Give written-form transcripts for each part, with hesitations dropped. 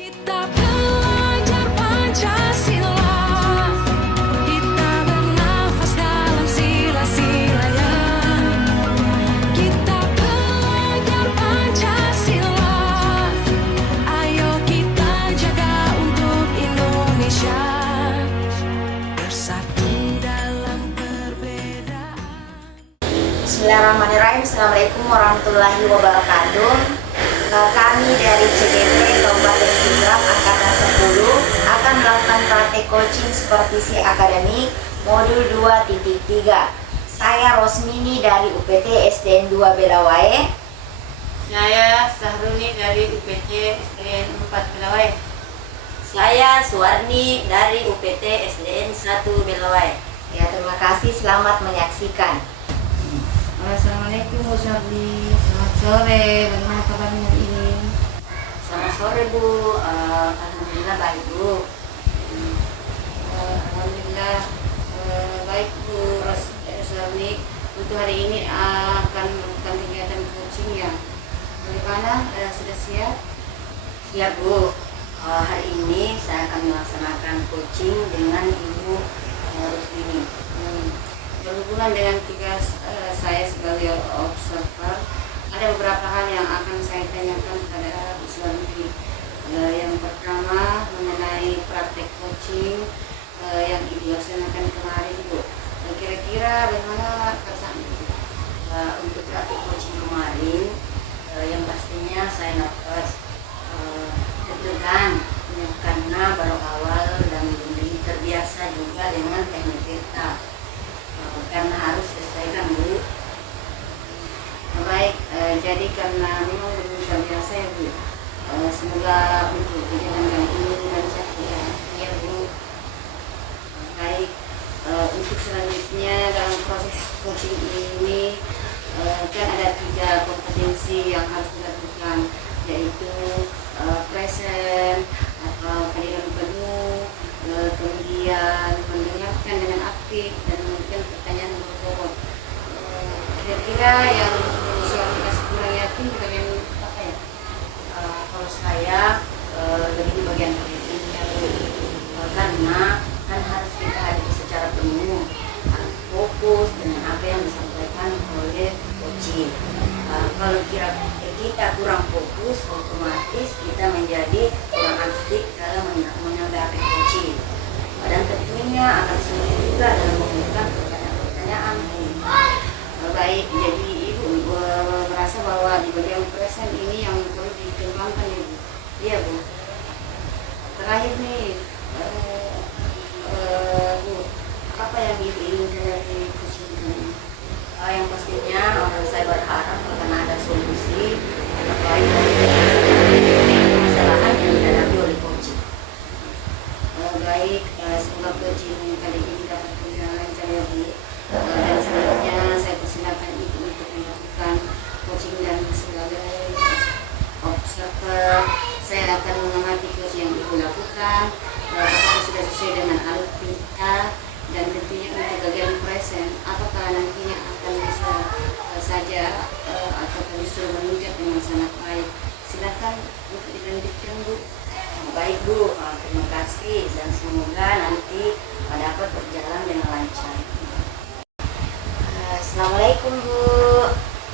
Kita belajar Pancasila, kita bernafas dalam sila-silanya. Kita belajar Pancasila, ayo kita jaga untuk Indonesia, bersatu dalam perbedaan. Bismillahirrahmanirrahim. Assalamualaikum warahmatullahi wabarakatuh. Kami dari CGP Kabupaten Sidrap Angkatan 10 akan melakukan praktek coaching supervisi akademik modul 2.3. Saya Rosmini dari UPT SDN 2 Belawae. Saya Sahruni dari UPT SDN 4 Belawae. Saya Suwarni dari UPT SDN 1 Belawae. Ya, terima kasih. Selamat menyaksikan. Assalamualaikum Bu Sardi. Selamat sore. Bagaimana kabarnya hari ini? Selamat sore Bu. Alhamdulillah baik Bu. Alhamdulillah baik Bu Sardi. Untuk hari ini akan melakukan kegiatan coaching ya. Bagaimana? Sudah siap? Siap Bu. Hari ini saya akan melaksanakan coaching dengan Ibu Rusdini. Berhubungan dengan tugas saya sebagai observer, ada beberapa hal yang akan saya tanyakan kepada Bu Sardi. Yang pertama mengenai praktek coaching yang dilaksanakan kemarin Bu. Kira-kira bagaimana perasaan Ibu? Untuk praktik coaching kemarin, yang pastinya saya nervous, deg-degan karena baru awal dan belum terbiasa juga dengan teknik kita. Karena harus selesaikan Bu. Baik, jadi karena memang belum terbiasa ya Bu. Semoga untuk kejadian kali ini lancar ya. Iya Bu. Baik, untuk selanjutnya dalam proses coaching ini kan ada 3 kompetensi yang harus dilakukan, yaitu present atau kehadiran penuh, kemudian mendengarkan dengan aktif dan memberikan pertanyaan berbobot. Kira-kira yang suami masih kurang yakin di bagian apa ya? Kalau saya lebih di bagian politiknya Bu. Karena kan harus kita hadir secara penuh, harus fokus dengan apa yang disampaikan oleh coaching. Kalau kita kurang fokus, otomatis kita menjadi kurang aktif dalam menanggapi coaching. Dan tentunya akan sulit juga dalam memberikan pertanyaan-pertanyaan. Baik, jadi Ibu merasa bahwa di bagian present ini yang perlu dikembangkan ya Bu. Iya Bu. Terakhir nih, Bu, apa yang Ibu inginkan dari coaching ini? Yang pastinya saya berharap akan ada solusi terkait permasalahan yang dihadapi oleh coaching. Baik, semoga coaching kali ini dapat berjalan lancar ya Bu. Dan selanjutnya saya persilakan Ibu untuk melakukan coaching dan sebagai observer. Saya akan mengamati coaching yang Ibu lakukan, apakah sudah sesuai dengan alur kita, dan tentunya untuk bagian present apakah nantinya akan bisa saja atau justru menunjang dengan sangat baik. Silakan untuk dilanjutkan Bu. Baik Bu, terima kasih dan semoga nanti dapat berjalan dengan lancar. Assalamualaikum Bu.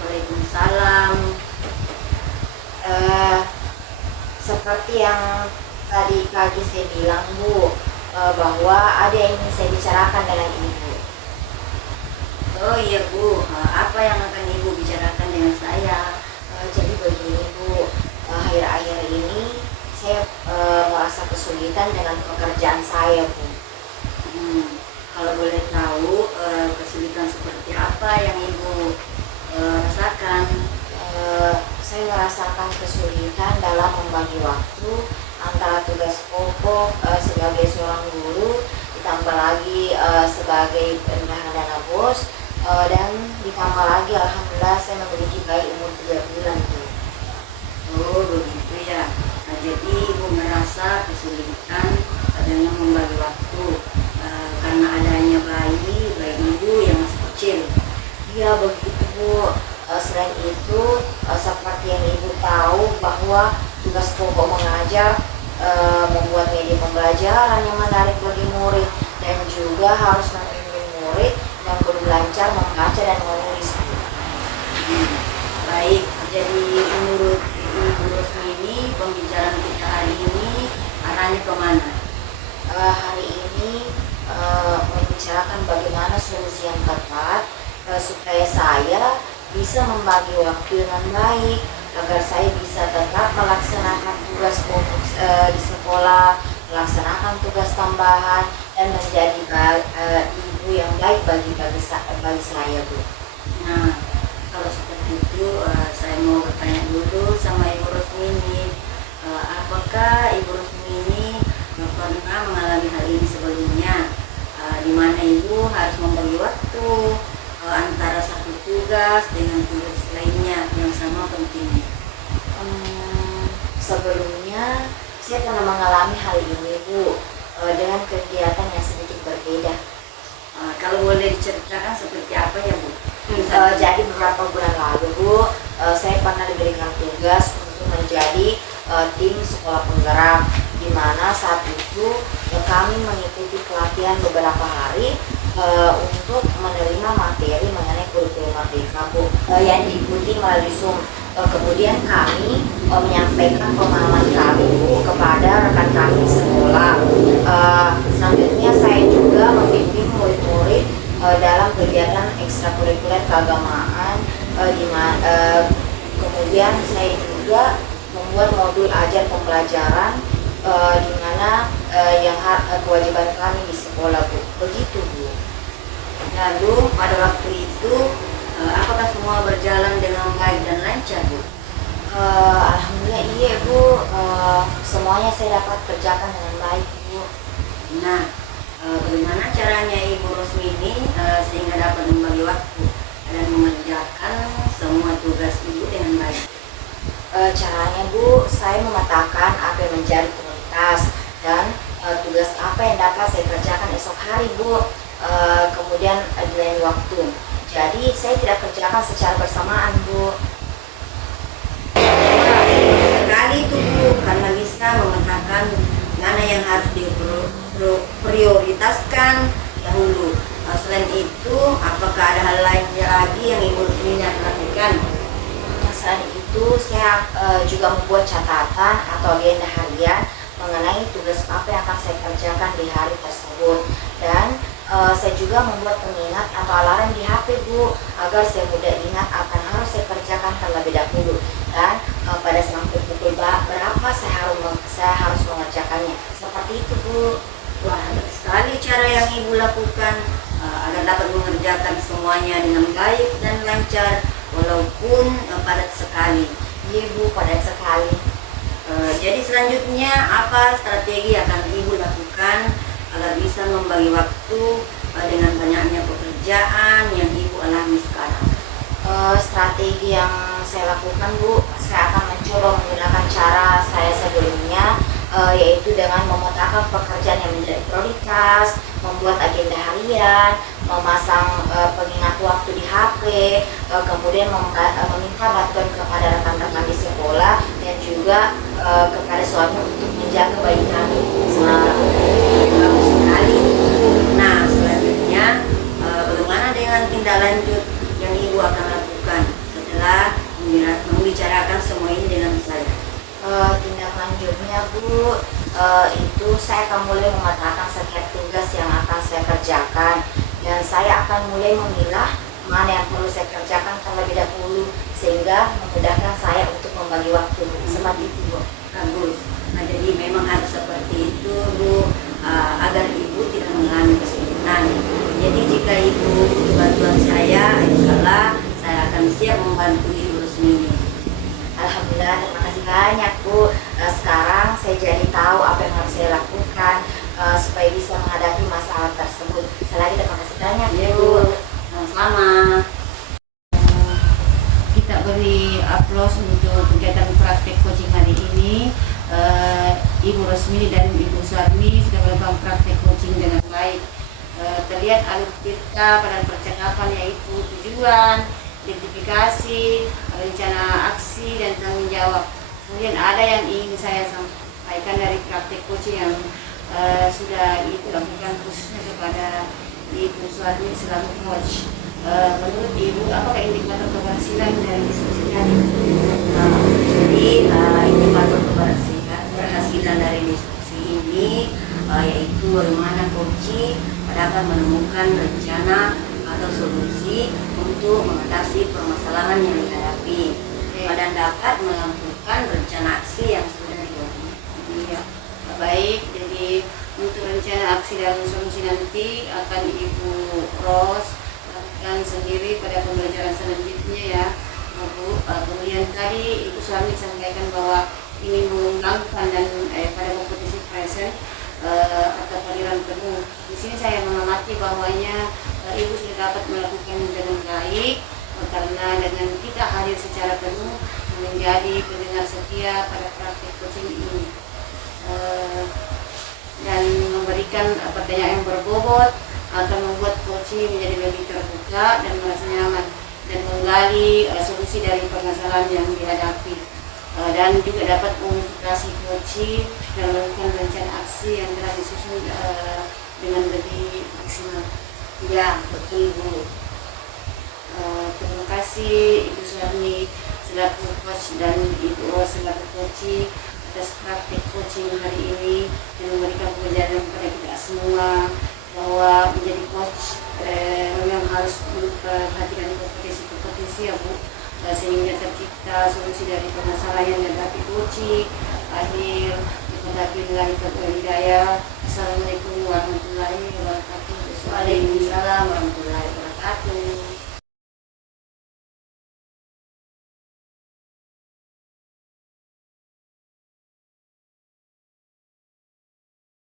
Waalaikumsalam. Seperti yang tadi pagi saya bilang Bu, bahwa ada yang ingin saya bicarakan dengan Ibu. Oh iya Bu, apa yang akan Ibu bicarakan dengan saya? Jadi begini Bu, akhir-akhir ini saya merasa kesulitan dengan pekerjaan saya Bu. Kalau boleh tahu kesulitan seperti apa yang Ibu rasakan? Saya merasakan kesulitan dalam membagi waktu antara tugas pokok sebagai seorang guru, ditambah lagi sebagai pendana bos, dan ditambah lagi alhamdulillah saya memiliki bayi umur 3 bulan Bu. Oh begitu ya. Jadi Ibu merasa kesulitan dalam membagi waktu karena adanya bayi Ibu yang masih kecil. Iya begitu Bu. Selain itu seperti yang Ibu tahu bahwa tugas pokok mengajar membuat media pembelajaran yang menarik bagi murid, dan juga harus membimbing murid yang belum lancar membaca dan menulis. Baik, jadi menurut Ibu Rosmini, pembicaraan kita hari ini arahnya kemana? Hari ini membicarakan bagaimana solusi yang tepat supaya saya bisa membagi waktu dengan baik, agar saya bisa tetap melaksanakan tugas pokok di sekolah, melaksanakan tugas tambahan, dan menjadi ibu yang baik bagi saya, Bu. Nah, kalau seperti itu, saya mau bertanya dulu sama Ibu Rosmini. Apakah Ibu Rosmini pernah mengalami hal ini sebelumnya, di mana Ibu harus membagi waktu antara satu tugas dengan tugas lainnya yang sama pentingnya? Sebelumnya saya pernah mengalami hal ini, Bu, dengan kegiatan yang sedikit berbeda. Kalau boleh diceritakan seperti apa ya, Bu? Jadi beberapa bulan lalu, Bu, saya pernah diberikan tugas untuk menjadi tim sekolah penggerak, di mana saat itu kami mengikuti pelatihan beberapa hari untuk menerima materi mengenai kurikulum merdeka, Bu, yang diikuti melalui Zoom. Kemudian kami menyampaikan pemahaman kami, Bu, kepada rekan kami di sekolah. Selanjutnya saya juga membimbing murid-murid dalam kegiatan ekstrakurikuler keagamaan, kemudian saya juga membuat modul ajar pembelajaran di mana yang kewajiban kami di sekolah, Bu. Begitu, Bu. Lalu pada waktu itu, apakah semua berjalan dengan baik dan lancar, Bu? Alhamdulillah iya, Bu. Semuanya saya dapat kerjakan dengan baik, Bu. Nah, bagaimana caranya Ibu Rosmini sehingga dapat membagi waktu dan mengerjakan semua tugas Ibu dengan baik? Caranya, Bu, saya memetakan apa yang menjadi prioritas dan tugas apa yang dapat saya kerjakan esok hari, Bu. Kemudian di lain waktu. Jadi saya tidak kerjakan secara bersamaan, Bu. Sekali itu, Bu, karena bisa memetakan mana yang harus diprioritaskan dahulu. Selain itu, apakah ada hal lain lagi yang Ibu Rosmini akan lakukan? Selain itu, saya juga membuat catatan atau agenda harian mengenai tugas apa yang akan saya kerjakan di hari tersebut, dan saya juga membuat pengingat atau alarm di HP, Bu, agar saya mudah ingat apa yang harus saya kerjakan terlebih dahulu, dan pada sampai pukul berapa saya harus mengerjakannya. Seperti itu, Bu. Wah, baik sekali cara yang Ibu lakukan agar dapat mengerjakan semuanya dengan baik dan lancar, walaupun padat sekali. Iya, Bu, padat sekali. Jadi selanjutnya apa strategi yang akan Ibu lakukan agar bisa membagi waktu dengan banyaknya pekerjaan yang Ibu alami sekarang? Strategi yang saya lakukan, Bu, saya akan mencoba menggunakan cara saya sebelumnya, yaitu dengan memetakan pekerjaan yang menjadi prioritas, membuat agenda harian, memasang pengingat waktu di HP, kemudian meminta bantuan kepada rekan-rekan di sekolah, dan juga kepada suami untuk menjaga bayi kami. Bagus sekali. Nah, selanjutnya bagaimana dengan tindak lanjut yang Ibu akan lakukan setelah membicarakan semua ini dengan saya? Tindak lanjutnya, Bu, itu saya akan mulai memetakan setiap tugas yang akan saya kerjakan, dan saya akan mulai memilah mana yang perlu saya kerjakan terlebih dahulu, sehingga memudahkan saya untuk membagi waktu. Seperti itu, Bu. Bagus. Nah, jadi memang harus seperti itu, Bu, agar Ibu tidak mengalami kesulitan. Jadi jika Ibu butuh bantuan saya, insyaallah saya akan siap membantu Ibu Rosmini. Alhamdulillah, terima kasih banyak, Bu. Sekarang saya jadi tahu apa yang harus saya lakukan supaya bisa menghadapi masalah tersebut. Sekali lagi terima kasih banyak, Ya, Bu. Bu. Sama-sama. Kita beri aplaus untuk kegiatan praktek coaching hari ini. Ibu Rosmini dan Ibu Suarni sudah melakukan praktek coaching dengan baik. Terlihat alur kita pada percakapan, yaitu tujuan, identifikasi, rencana aksi, dan tanggung jawab. Kemudian ada yang ingin saya sampaikan dari praktek coaching yang sudah Ibu lakukan khususnya kepada Ibu Suharni selaku coach. Menurut Ibu, apakah indikator keberhasilan dari diskusi tadi? Jadi indikator keberhasilan dari diskusi ini yaitu bagaimana coach dapat menemukan rencana atau solusi untuk mengatasi permasalahan yang dihadapi dan dapat melakukan rencana aksi yang sudah dibuat. Iya, baik. Jadi untuk rencana aksi dan solusi nanti akan Ibu Ros lakukan sendiri pada pembelajaran selanjutnya ya, Bu. Kemudian tadi Ibu Suami sampaikan bahwa ini mengembangkan dan pada kompetisi present atau paliran penuh. Di sini saya mengamati bahwanya Ibu sudah dapat melakukan dengan baik karena dengan kita hadir secara penuh menjadi pendengar setia pada praktik coaching ini dan memberikan pertanyaan yang berbobot akan membuat coaching menjadi lebih terbuka dan merasa nyaman dan menggali solusi dari permasalahan yang dihadapi. Dan juga dapat memotivasi coaching dan melakukan rencana aksi yang telah disusun dengan lebih maksimal. Ya, betul Bu. Terima kasih Ibu Suharni selaku coach dan Ibu Ros selaku coaching atas praktik coaching hari ini yang memberikan pelajaran kepada kita semua bahwa menjadi coach memang harus memperhatikan kompetisi ya Bu, sehingga tercipta solusi dari permasalahan yang dihadapi coaching. Akhir Alhamdulillah hidayah. Assalamualaikum warahmatullahi wabarakatuh. Waalaikumsalam warahmatullahi wabarakatuh.